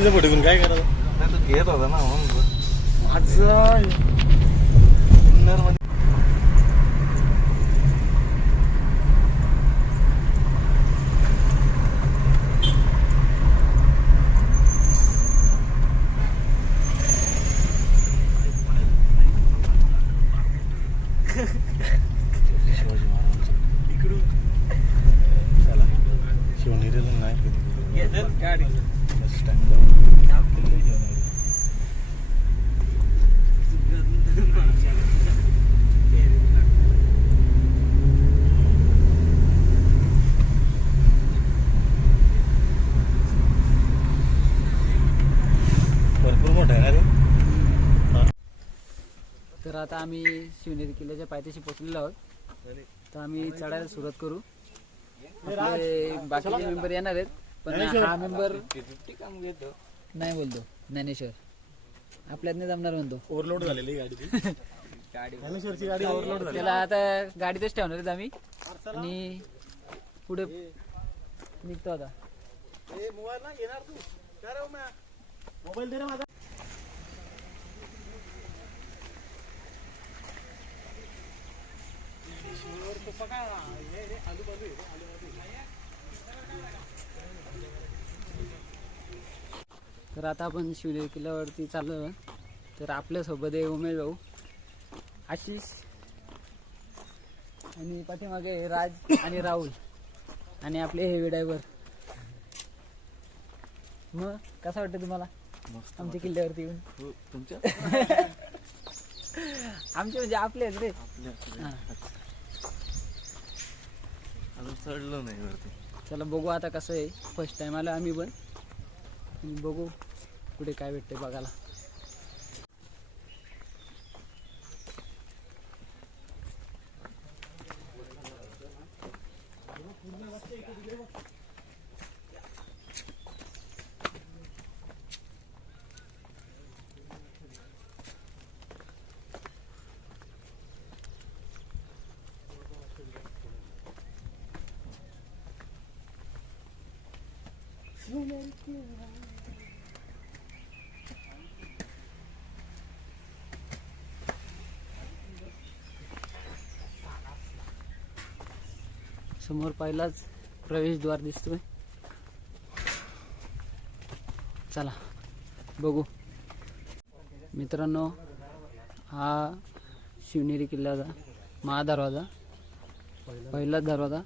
तिथं पटकून काय करायचं नाही तो घेत होता ना म्हणून आज इन्नरमध्ये शिवाजी महाराजांचं इकडून चला शिवनेरीला नाही बस टाइम जाऊ भरपूर मोठा आहे ना तर आता आम्ही शिवनेरी किल्ल्याच्या पायथ्याशी पोहोचलेलो आहोत. तर आम्ही चढायला सुरुवात करू. आपले बाकीचे मेंबर येणार आहेत पण हा मेंबर नाही बोलतो. ज्ञानेश्वर आपल्यात नाही जमणार म्हणतो. ओव्हरलोड झालेली गाडी ज्ञानेश्वरची गाडी ओव्हरलोड झाली. त्याला आता गाडीतच ठेवणार आहेत आम्ही आणि पुढे निघतो आता. मोबाईल ना येणार तू मोबाईल दे ना माझा. तर आता आपण शिवनेरी किल्ल्यावरती चाललो. तर आपल्यासोबत आहे उमेश भाऊ, आशिष आणि पाठीमागे राज आणि राहुल आणि आपले हेवी ड्रायव्हर. मग कसं वाटतं तुम्हाला आमच्या किल्ल्यावरती येऊन? तुमच्या आमचे म्हणजे आपले आहेत रे. हां अजून चढलो नाही वरती. चला बघू आता कसं आहे. फर्स्ट टाइम आलो आम्ही पण बघू कुठे काय भेटते बघायला. समोर पहिलाच प्रवेशद्वार दिसतोय. चला बघू मित्रांनो. हा शिवनेरी किल्ल्याचा महादरवाजा, पहिलाच दरवाजा.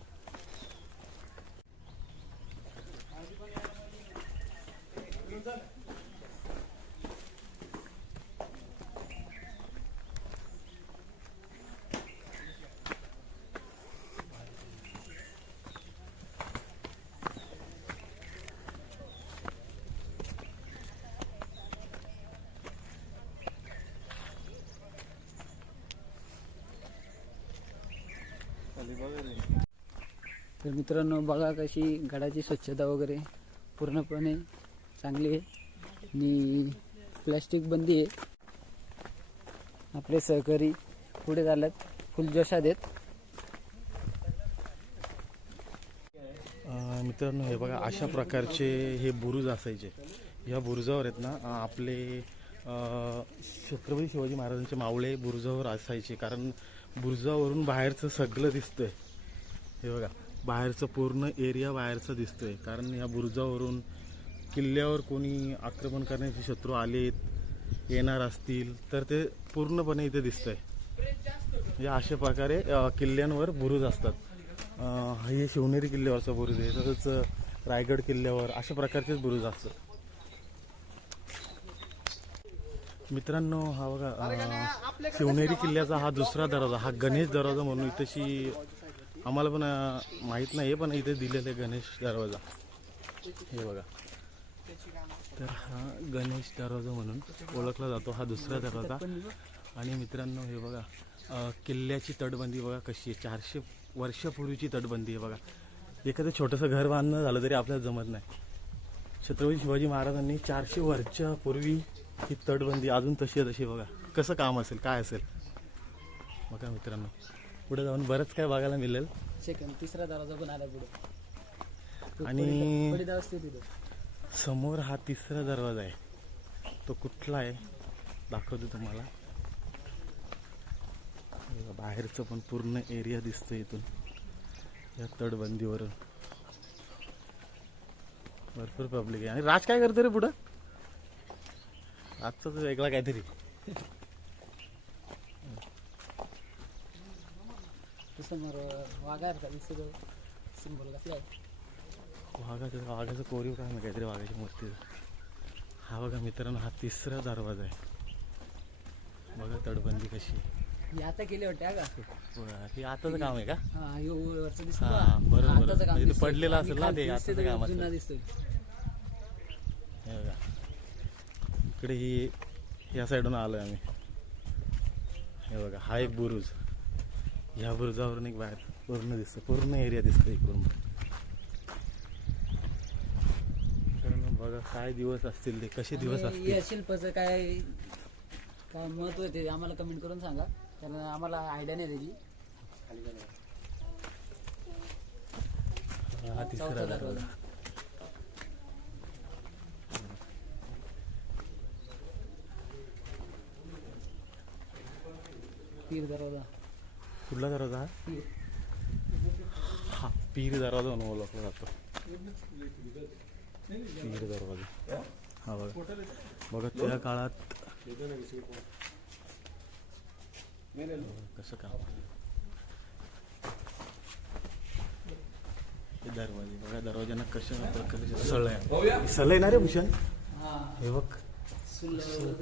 तर मित्रांनो बघा कशी गडाची स्वच्छता वगैरे पूर्णपणे चांगली आहे आणि प्लॅस्टिक बंदी आहे. आपले सहकारी पुढे झालेत, फुल जोशात आहेत. मित्रांनो हे बघा अशा प्रकारचे हे बुरुज असायचे. या बुरुजावर आहेत ना आपले छत्रपती शिवाजी महाराजांचे मावळे बुरुजावर असायचे. कारण बुरुजावरून बाहेरचं सगळं दिसतंय. हे बघा बाहेरचं पूर्ण एरिया बाहेरचं दिसतोय. कारण या बुरुजावरून किल्ल्यावर कोणी आक्रमण करण्याचे शत्रू आलेत येणार असतील तर ते पूर्णपणे इथे दिसतंय. म्हणजे अशा प्रकारे किल्ल्यांवर बुरुज असतात. हे शिवनेरी किल्ल्यावरचा बुरुज आहे. तसंच रायगड किल्ल्यावर अशा प्रकारचेच बुरुज असतात. मित्रांनो हा बघा शिवनेरी किल्ल्याचा हा दुसरा दरवाजा, हा गणेश दरवाजा म्हणून इथेशी आम्हाला पण माहीत नाही पण इथे दिलेलं आहे गणेश दरवाजा. हे बघा तर हा गणेश दरवाजा म्हणून ओळखला जातो हा दुसरा दरवाजा. आणि मित्रांनो हे बघा किल्ल्याची तटबंदी बघा कशी आहे. 400 वर्षापूर्वीची तटबंदी आहे बघा. एखादं छोटंसं घर बांधणं झालं तरी आपल्याला जमत नाही. छत्रपती शिवाजी महाराजांनी 400 वर्षापूर्वी ही तटबंदी अजून तशी आहे तशी बघा. कसं काम असेल काय असेल बघा मित्रांनो. पुढे जाऊन बरंच काय बघायला मिळेल. सेकंड तिसरा दरवाजा पण आला पुढे आणि समोर हा तिसरा दरवाजा आहे. तो कुठला आहे दाखवते तुम्हाला. बाहेरचं पण पूर्ण एरिया दिसतो इथून या तटबंदीवरून. भरपूर पब्लिक आहे. आणि राज काय करतो रे पुढं? आजचाच वेगळा काहीतरी. समोर वाघाचा सिंबल कसला आहे? वाघाचं कोरीव काय नाही काहीतरी वाघाची मूर्ती. हा बघा मित्रांनो, हा तिसरा दरवाजा आहे. बघा तटबंदी कशी आहे. हे आता केले वाटते का? हे आताच काम आहे का? हा हे वरचं दिसतं हा बघा. बरोबर आताचं बरोबर. काम म्हणजे ते दिसतंय. पडलेलं आणि असेल ना खाली ते दिसतंय आताचं ते काम जुना असेल. दिसतोय. हे बघा इकडे ही या साईडून आलोय आम्ही. हे बघा हा एक बुरुज. ह्या बुरुजावरून एक बाहेर पूर्ण दिसतं. पूर्ण एरिया दिसतो इकडून. बघा काय दिवस असतील ते, कसे दिवस आणि असतील. या शिल्पाचं काय काय महत्व आहे ते आम्हाला कमेंट करून सांगा, कारण आम्हाला आयडिया नाही त्याची. हा तिसरा चौथा दरवाजा. दरवाजा. पीर दरवाजा. कुठला दरवाजा हा? पीर. हा पीर दरवाजा म्हणून ओळखला जातो. पीर दरवाजा. हा बघा बघा त्या काळात कसं काम. हे दरवाजे बघा, दरवाज्यांना कशा प्रकारचे सळय सलय ना रे भूषण. हा हे बघ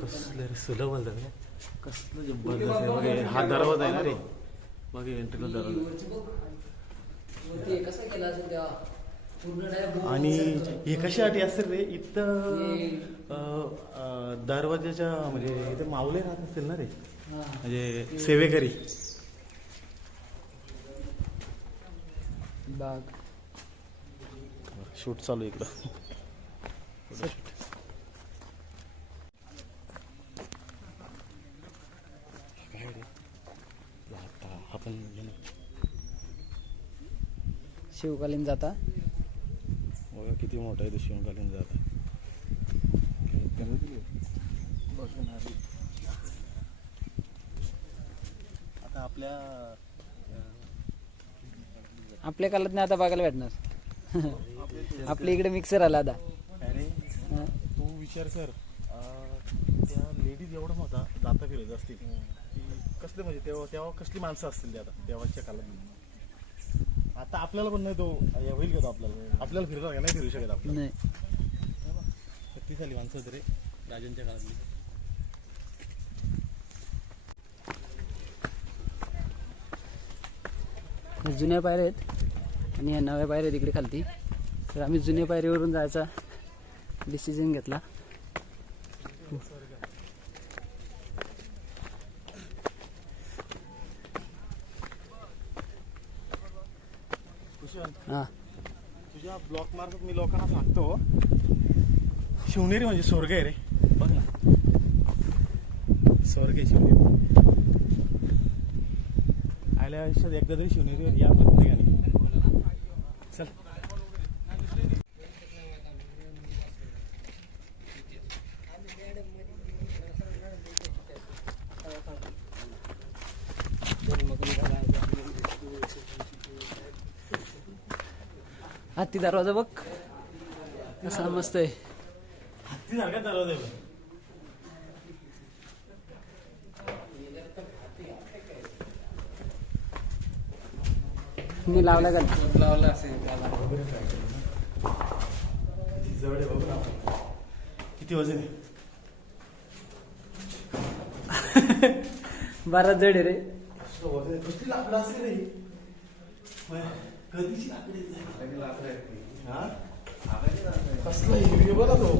कसलं रे सुलभ बोलतात. कसलं जबरदस्त आहे बघ. हा दरवाजा आहे ना रे. बघ एंट्रीला दरवाजा. वरती कसं केलं असेल तेव्हा पूर्ण direct आणि हे कशासाठी असतील रे इथं दरवाजाच्या म्हणजे इथे मावले राहत असतील ना रे, हा. म्हणजे सेवेकरी. बाग. शूट चालू इकडं. काय रे आता आपण शिवकालीन जाता. बघा किती मोठा आहे तो शिवकालीन जात. आता आपल्या काळात नाही आता बघायला भेटणार. आपल्या इकडे मिक्सर आला आता. अरे हा. तू विचार कर, त्या लेडीज एवढं मोठा जाता फिरत असतील की कसले, म्हणजे तेव्हा तेव्हा कसली माणसं असतील ते आता तेव्हाच्या काळात. आता आपल्याला पण नाही तो होईल का तो आपल्याला फिरणार का? नाही फिरू शकत आपल्याला. नाही. किती झाली माणसं होती रे राजांच्या काळातली. ह्या जुन्या पायऱ्या आहेत आणि ह्या नव्या पायऱ्या आहेत इकडे खालती. तर आम्ही जुन्या पायरीवरून जायचा डिसिजन घेतला. हा. तुझ्या ब्लॉक मार्फत मी लोकांना सांगतो, शिवनेरी म्हणजे स्वर्ग आहे रे. बघ ना, स्वर्ग आहे शिवनेरी. आल्या आयुष्यात एकदा तरी शिवनेरीवर या प्रत्येकाने. चल हत्ती दरवाजा बघ कसा मस्त आहे. हत्ती सारखा दरवाजा आहे. मी लावला का? लावला असेल जवळ आहे बघ ना. किती वजन आहे? बारा जड आहे रे. कसली लाकडं असते रे. कधीची लाकडं कसला हिरवी बघा तो.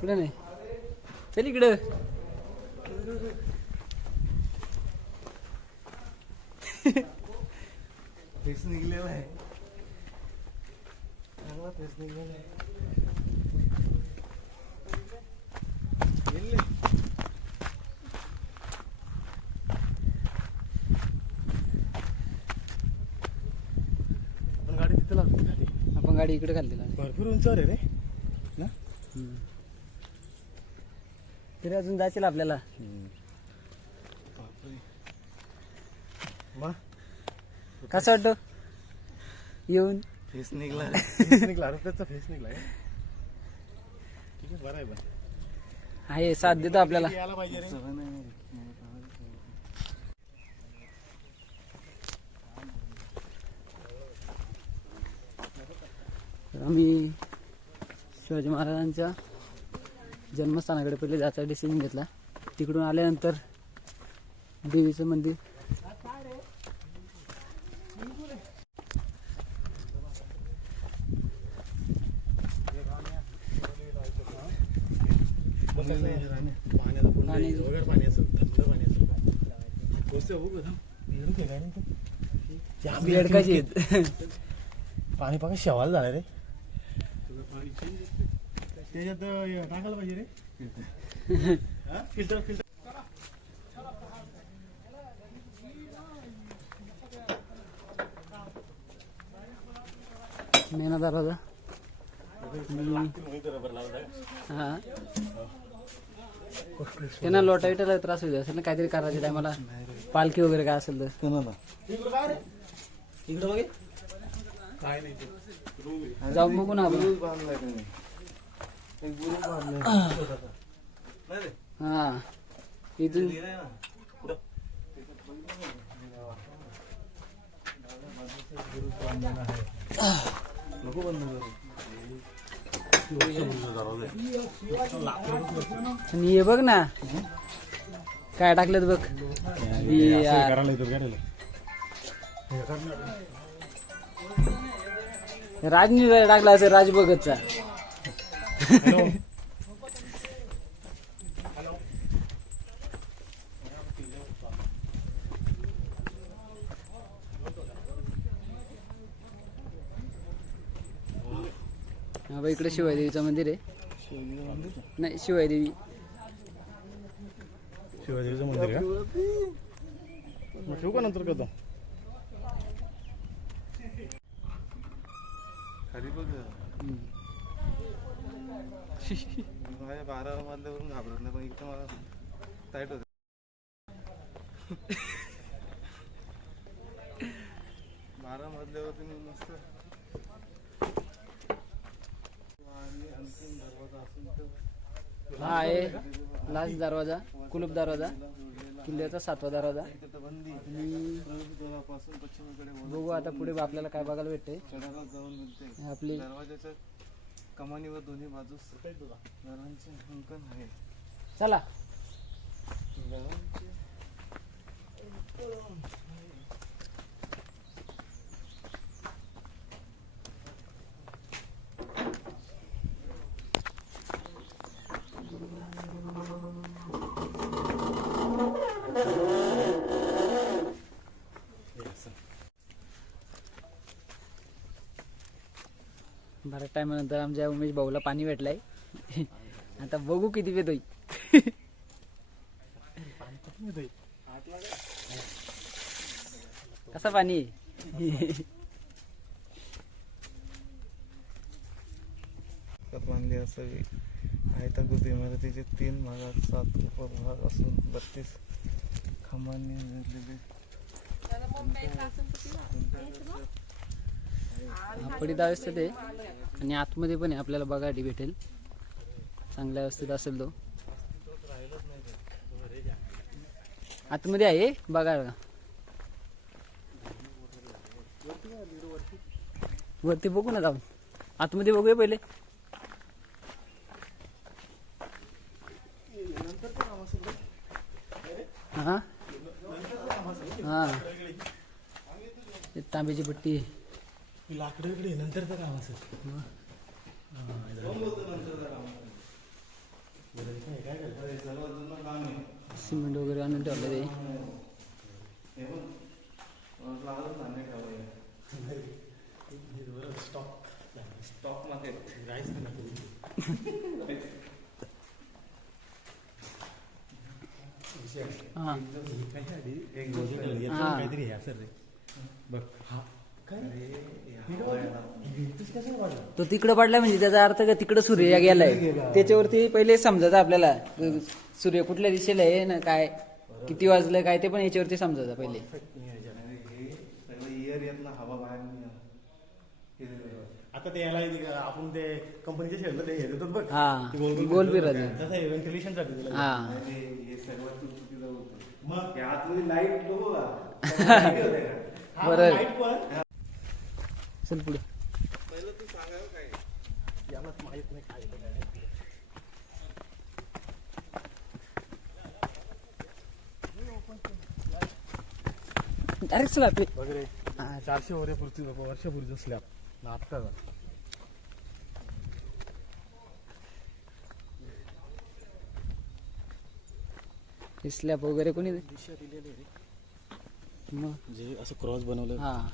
कुठे नाही. चल इकडं. फेस निघलेला आहे, चांगला फेस निघलेला आहे. आपण गाडी तिथे लावली खाली. आपण गाडी इकडे घालली भरपूर उंचावर आहे रे ना. तरी अजून जायचं आपल्याला. मग कसं वाटतं येऊन? फेस निघला. फेस निघला, रुपयाचा फेस निघला का? ठीक आहे, बरं आहे. पण आहे साथ देतो आपल्याला. यायला पाहिजे रे. आम्ही शिवाजी महाराजांच्या जन्मस्थानाकडे पहिले जायचा डिसिजन घेतला. तिकडून आल्यानंतर देवीचं मंदिर, पाण्याचं कुंड आहे, वगैरे पाण्याचं थंड पाण्याचं गोष्ट बघू का? बेडूक आहे काय नाही ते? आंबे बेडकाची आहेत. पाणी बघा शेवाल झालं रे. त्याच्यात टाकायला पाहिजे रे फिल्टर. मेना दरवाजा. हा त्यांना लोटा विटायला त्रास होईल असेल ना, काहीतरी करायच्या टायमाला पालखी वगैरे काय असेल तर. इकडं बघे काय नाही ते. जाऊन बघू ना आपण. गुरु बांधलाय त्यांनी, एक गुरु बांधलाय. हा इथून नको बंद करू. आणि हे बघ ना काय टाकलं बघ. यार राजनी टाकला असेल राजभगतचा. हा बघ इकडे शिवाजीदेवीचं मंदिर आहे. नाही शिवाजीदेवी, शिवाजीचं मंदिर का? मग ठेवू का नंतर करतो? खाली बघ. माझ्या 12 मधल्यावरून घाबरत नाही, पण इथं मला टाईट होत. 12 मधल्यावरती मी मस्त. अंतिम दरवाजा असून तर हा आहे लास्ट दरवाजा, कुलूप दरवाजा, किल्ल्याचा 7वा दरवाजा. बंदी आणि पासून पश्चिमेकडे बघू आता पुढे आपल्याला काय बघायला भेटते. चढायला जाऊन मिळते. आपली दरवाजाच्या कमानीवर दोन्ही बाजूस घरांचे अंकन आहे. चला बऱ्याच टायमानंतर आमच्या उमेश भाऊला पाणी भेटलंय. आता बघू किती पितोय. कसं पाणी बांधली असावी. आयताकृती इमारतीचे 3 भागात 7 उपभाग असून 32 खांबांनी घेरलेले. पडीत अवस्थेत आहे आणि आतमध्ये पण आहे. आपल्याला बघायला भेटेल चांगल्या अवस्थेत असेल तो. आतमध्ये आहे बघा. वरती बघू ना जाऊन. आतमध्ये बघूया पहिले. हा हा तांब्याची पट्टी लाकडं नंतरचं काम असेल. सिमेंट वगैरे आणून ठेवलं ते. हा काहीतरी हे असेल रे बघ हा तो तिकडं पडला म्हणजे त्याचा अर्थ का तिकडं सूर्य गेलाय त्याच्यावरती पहिले समजायचं आपल्याला सूर्य कुठल्या दिशेला आहे ना काय किती वाजलं काय ते पण याच्यावरती समजायचं पहिले. इयर येत ना हवा बाहेर आता ते याला आपण ते कंपनीचे शेअर ते हे देतात बघ हा ते गोल गोल फिरत तसं व्हेंटिलेशन साठी दिलं. हा हे सर्वात चुकीचं होतं. मग आतमध्ये लाईट बघू का बरं लाईट पण चल पुढे. पहिलं तू सांगावं काय यालाच माहित नाही काय डायरेक्ट चला आपले वगैरे 400 वर्षापूर्वीचा स्लॅब आता स्लॅब वगैरे कोणी दिशा दिलेली आहे मग जे असं क्रॉस बनवलं. हा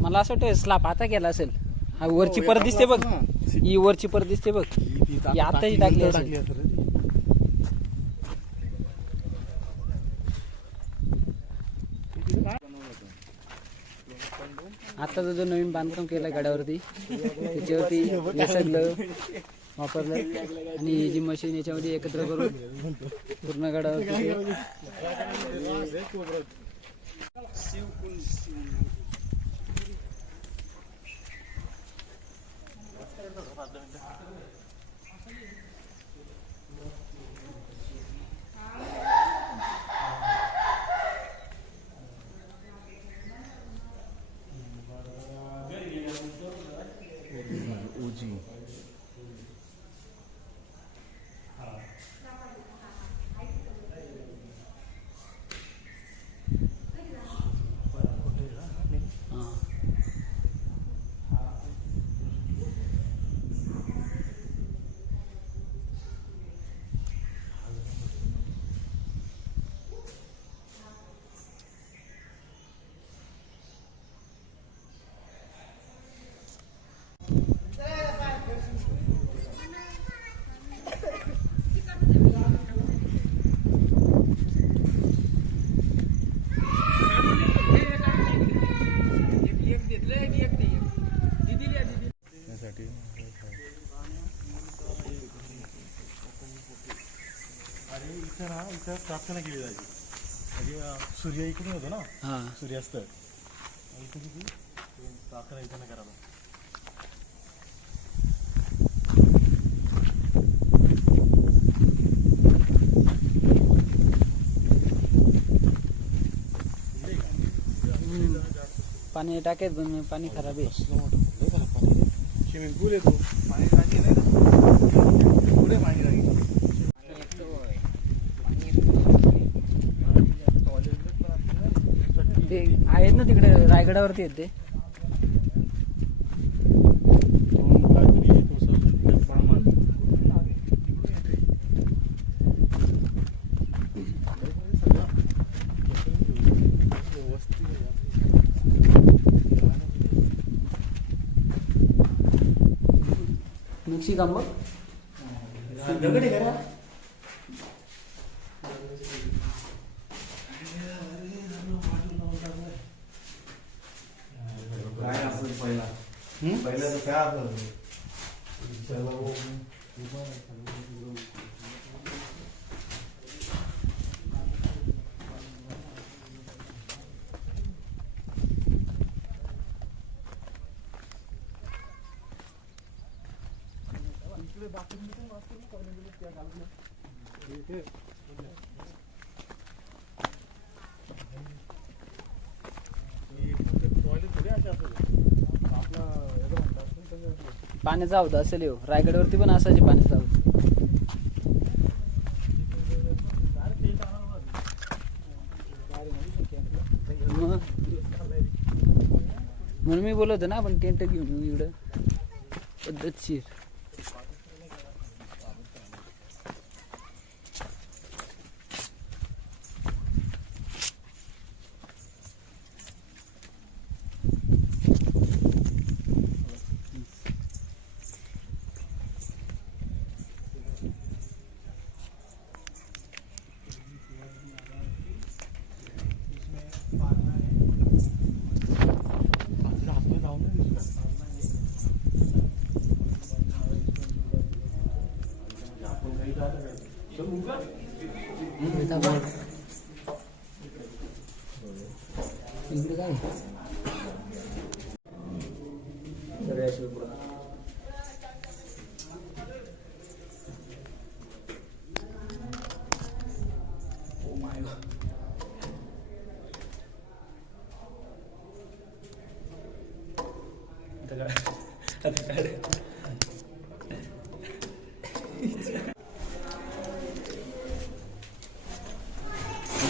मला असं वाटतं स्लॅब आता केला असेल. हा वरची परत दिसते बघ ही वरची परत दिसते बघ ही आताही टाकली असेल. आता जो नवीन बांधकाम केलं गडावरती त्याच्यावरती हे सगळं वापरलं आणि ही जी मशीन याच्यामध्ये एकत्र करून पूर्ण गडावरती ओजी इथं प्रार्थना केली जायची म्हणजे सूर्य इकडून होतो ना हा सूर्यास्त इथं किती प्रार्थना इथं करायला. पाणी टाकेत पण पाणी खराब आहे. स्विमिंग पूल येतो पाणी टाकी नाही ना पुढे पाणी टाकी ते आहेत ना तिकडे रायगडावरती आहेत ते. नक्षी काम बघ दगड आहे का? काय असेल पहिला पहिला तर काय असेल पाण्याचा होता असेल येऊ रायगडावरती पण असायचे पाण्याचा होता. म्हणून मी बोलत होतो ना आपण टेंट घेऊन येऊ इकडं पद्धतशीर.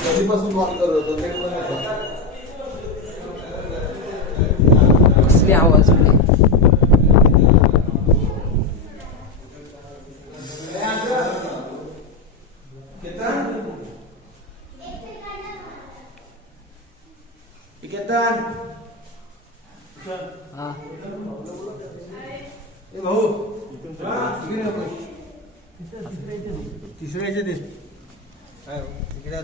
कधीपासून कॉल करत होतो ते पण येतं. कसले आवाज होते. हा तिसऱ्याचे दिस काय तिकडे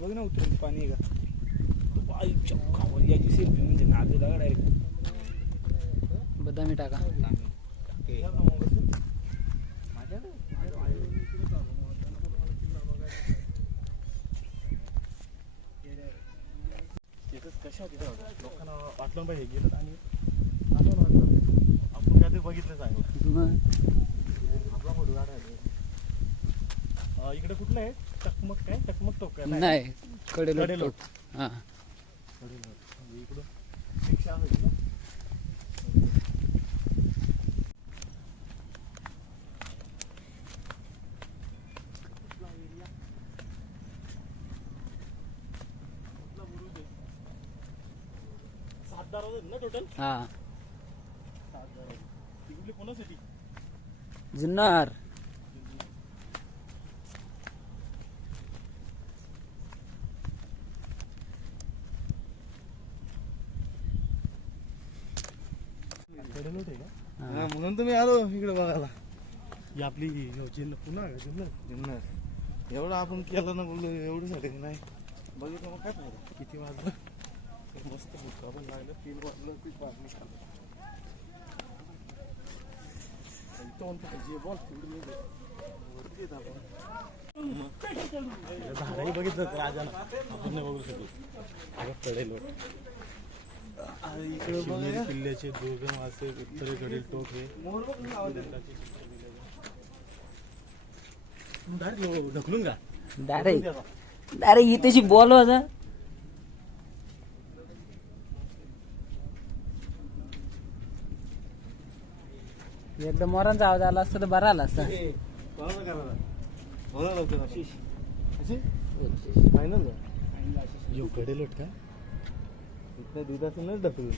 बघ ना उतरून पाणी आहे का याची सेल्फी म्हणजे नादीला डायरेक्ट बदामी टाका. कशा तिथं लोकांना वाटलं पाहिजे गेलं आणि आपण काय ते बघितलं सांग. आपला फोटो काढायला इकडे कुठलं आहे टकमक काय टकमक टोक काय नाही कडेलोट. कडेलोट. हा इकडं रिक्षा आहे ना. सात दरवाजे आहेत ना टोटल. हा सात दरवाजे तिकडली कोणासाठी जुन्नर. कडेलोट आहे का. हा, म्हणून तुम्ही आलो इकडे बघायला. ही आपली जिल्हा पुन्हा जिल्हा जिन्नर एवढं आपण केलं ना बोललो एवढ्यासाठी नाही बघितलं मग काय फायदा. किती वाजलं. मस्त भुका पण लागलं 3 वाजलं ती पाणी खाल्लं. जे बॉल वरती येत आपण झाडही बघितलं तर राजानं आपण नाही बघू शकतो. अगं कडेलोट इकडे शिवनेरी किल्ल्याचे दुर्गम असे उत्तरेकडील टोक हे ढकलून का डायरेक्ट इथेशी बॉल होता. एकदम मोरांचा आवाज आला असता तर बरा आला असता. फायनल येऊ कडेलोट का इथं दुधाचं नाही ढकलून.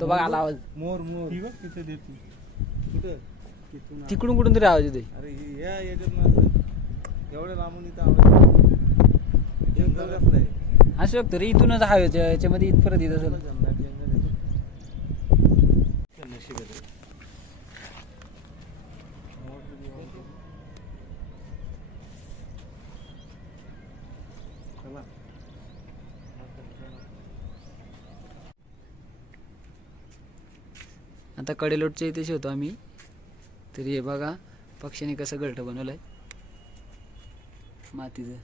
तो बघ आला आवाज. मोर मोर ही बघ तिथे देत कुठं तिकडून कुठून तरी आवाज येतोय. अरे या याच्यात ना एवढ्या लांबून इथं आवाज जंगल कसलं आहे. असू शकतो रे इथूनच हवेच्या याच्यामध्ये इथपर्यंत येत असेल. नशीब आहे. आता कडेलोटच्या इथेच होतो आम्ही. तरी हे बघा पक्षीने कसं घरटं बनवलंय मातीचं.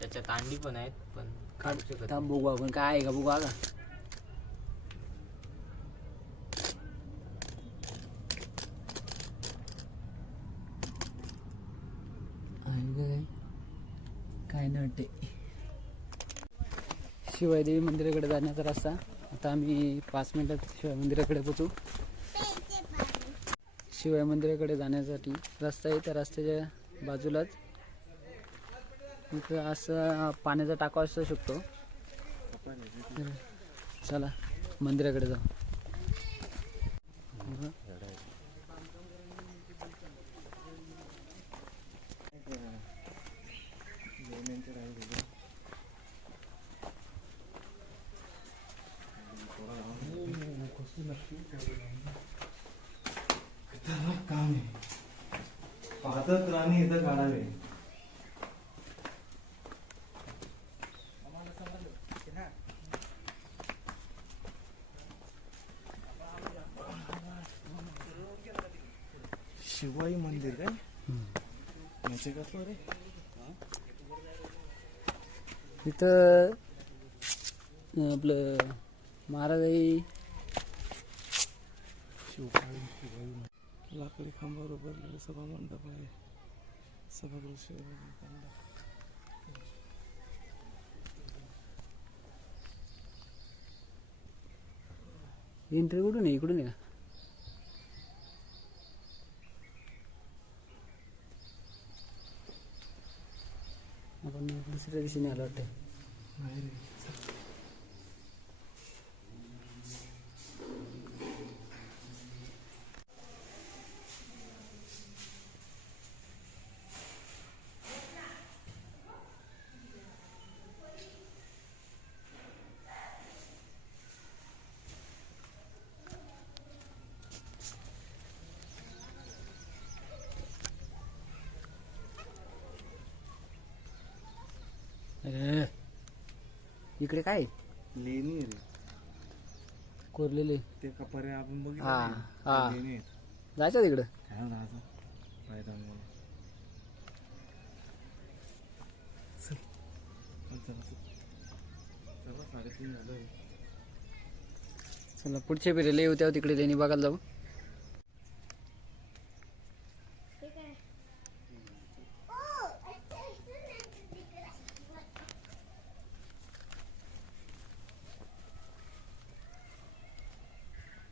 त्याच्यात अंडी पण आहेत पण काढू शकत थांब बघू आपण काय आहे का बघू का. काय नव्हते. शिवाईदेवी मंदिराकडे जाण्याचा रस्ता. आता आम्ही 5 मिनिटात शिवाय मंदिराकडे पोचू. शिवाय मंदिराकडे जाण्यासाठी रस्ता आहे. त्या रस्त्याच्या बाजूलाच इथं असं पाण्याचा टाका असू शकतो. तर चला मंदिराकडे जाऊ. काम आहे पाहतच राणी इथं काढावे. शिवाई मंदिर काय याचे कसं रे इथं आपलं महाराजाई लाकडी खांबावर उभारलेलं सभा मंडप आहे. सभागृह एंट्री कुठून आहे? इकडून आहे का? आपण दुसऱ्या दिशेने आलो वाटतं. नाही रे. अरे इकडे काय लेणी रे कोरलेले? ते कपारे आपण बघितलं हा, नाही? हा. लेणी आहेत. जायचं तिकडं? काय राहायचं फायदा मला. चला 3:30 झालं. चला पुढच्या पिरेला येऊ तेव्हा तिकडे लेणी बघायला जाऊ.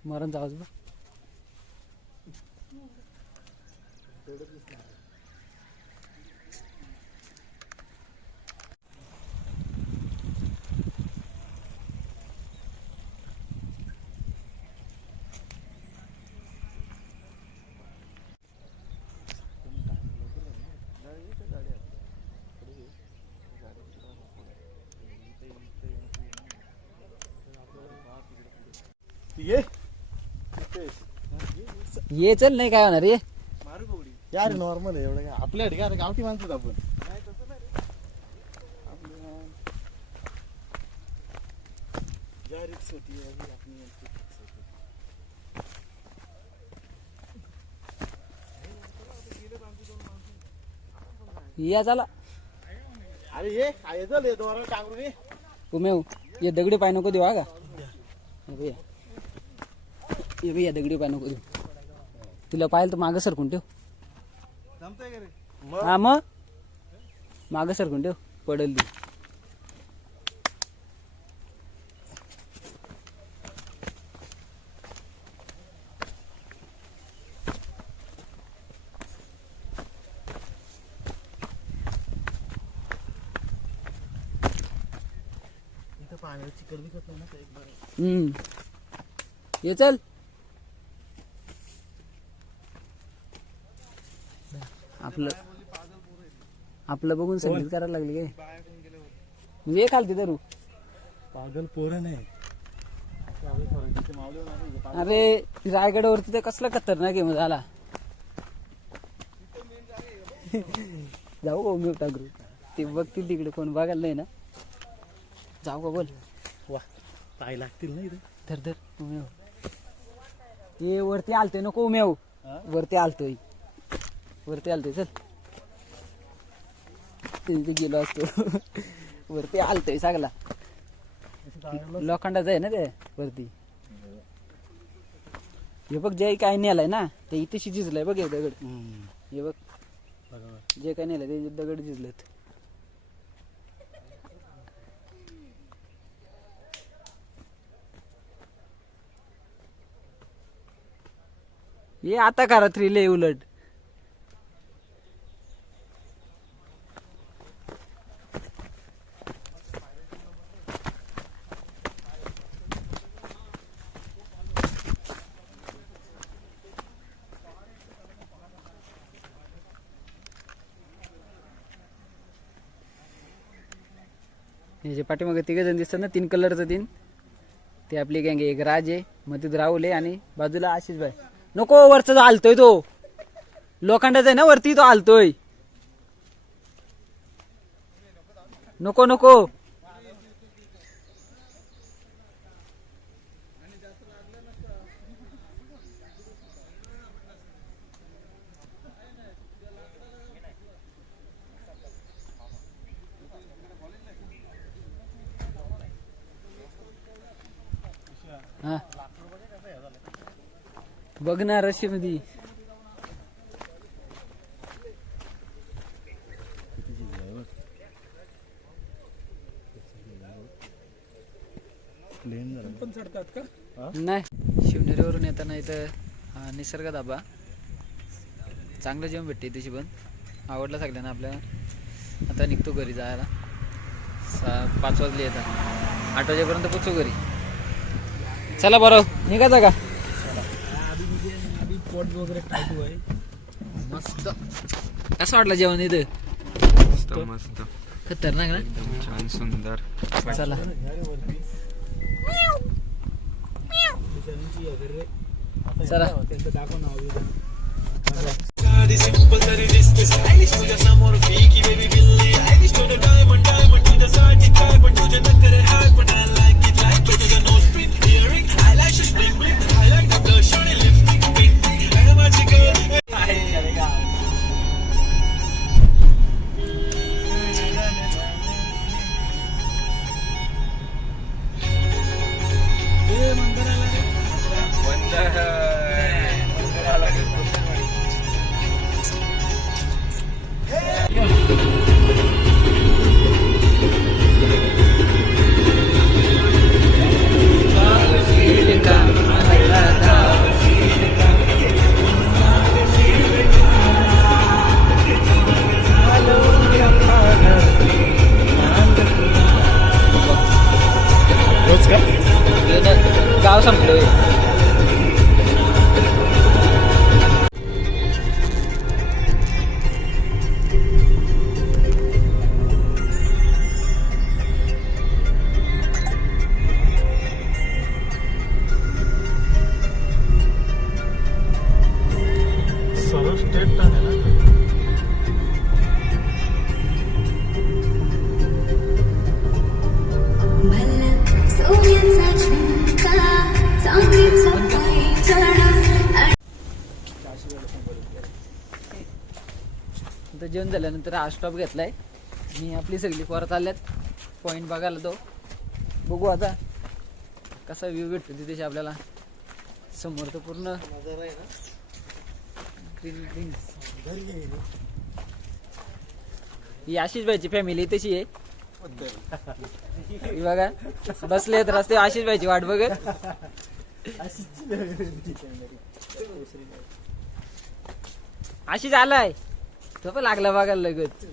मरण आवाज बघ. ये ये चल, नाही काय होणार ये. मारू गवडी यार नॉर्मल आहे एवढं काय. आपल्या ठिकाणी गावठी माणसं आपण. नाही तसं नाही रे. आपलं ज्या रिक्स होती आपली या चला अरे ये काय चल ये दोरा टांगरून ये. उमेव ये दगडी पाय नको देऊ हा का. ये भैया दगडी पाय नको देऊ. तुला पाहिलं तर मागं सरकून ठेव. जमतंय का रे? हा मग मागं सरकून ठेव पडल ती. इथं पाण्याची चिकट बिकट नाही ना तर एक बरं. ये चल. आपलं आपलं बघून संगीत करायला लागली काय म्हणजे ये खालती धरू. पागल पोरं नाही. अरे रायगडावरती तर कसला खतरनाक आहे झाला. जाऊ का उमेव टाकरू? ते बघतील तिकडे कोण बघायला नाही ना. जाऊ का बोल. वा पाय लागतील ना इथे. धर धर उमेव. ते वरती आलतोय नको उमेव. वरती आलतोय वरती आलतोय चल. तिथे गेलो असतो. वरती आलतोय सगळा. लोखंडाचं आहे ना ते वरती. हे बघ जे काय नेलाय ना ते इथे झिजलंय बघ हे दगड. हे बघ जे काय नेलंय ते दगड झिजलेत. ये आता करा 3 लय उलट. हे जे पाठीमागे तिघे जण दिसतात ना 3 कलरचं 3 ते आपली गँग आहे. एक राज आहे, मध्ये राहुल आहे आणि बाजूला आशिष भाई. नको वरचा जो हालतोय तो लोखंडाचा आहे ना वरती तो हालतोय. नको नको हा बघ ना रशी मध्ये नाही. शिवनेरीवरून येताना इथं हा निसर्ग धाबा चांगलं जेवण भेटते तशी पण आवडलं सगळ्यांना आपल्याला. आता निघतो घरी जायला 5 वाजले येतात 8 वाजेपर्यंत पोचू घरी. चला बरं निघायचं का? पोट वगैरे टाईट आहे. मस्त. कसं वाटलं जेवण इथं? मस्त मस्त खतरनाक ना? एकदम छान सुंदर. चला चला दाखव ना गाव संपलोय. सरळ स्ट्रेट आहे ना. आता जेवण झाल्यानंतर हा स्टॉप घेतलाय आणि आपली सगळी परत आल्यात पॉइंट बघायला. तो बघू आता कसा व्ह्यू भेटतो तिथे आपल्याला. समोर तर पूर्ण ग्रीन ग्रीन. ही आशिष भाईची फॅमिली तशी आहे. ही बघा बसलेत रस्ते आशिष भाईची वाट बघत. आशिष आलाय तो पण लागला बघायला लगत.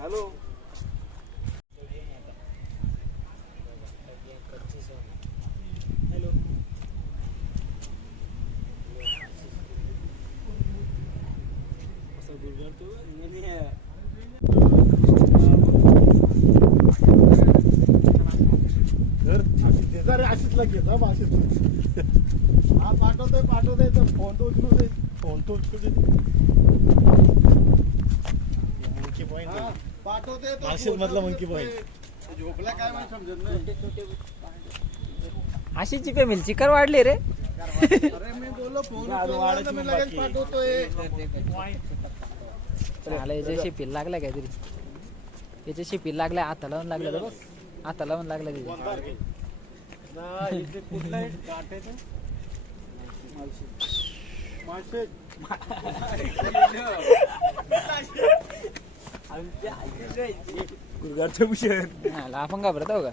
हॅलो आशिषला घेत आशिष हा पाठवतोय तर फोन तो उचलू दे. फोन तो उचलू दे. मंकी पॉइंट पाठवतोय आशिष मधला मंकी पॉइंट. झोपला काय मला समजत नाही. आशिषची फॅमिली चिकर वाढली रे. अरे मी बोललो फोन उचलला मी लगेच पाठवतोय. याच्याशी पिल लागलाय काहीतरी. याच्याशी पिल लागलाय. आता लावून लागलं बघ. आता लावून लागलं तिथे. कुठला काटे गुरगारचं भूषण आपण घाबरत हो का?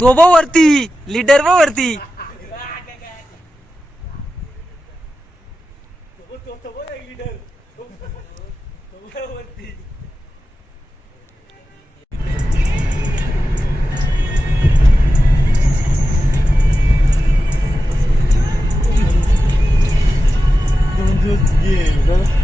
तो बघ वरती, लीडर बघ वरती. दोन दिवस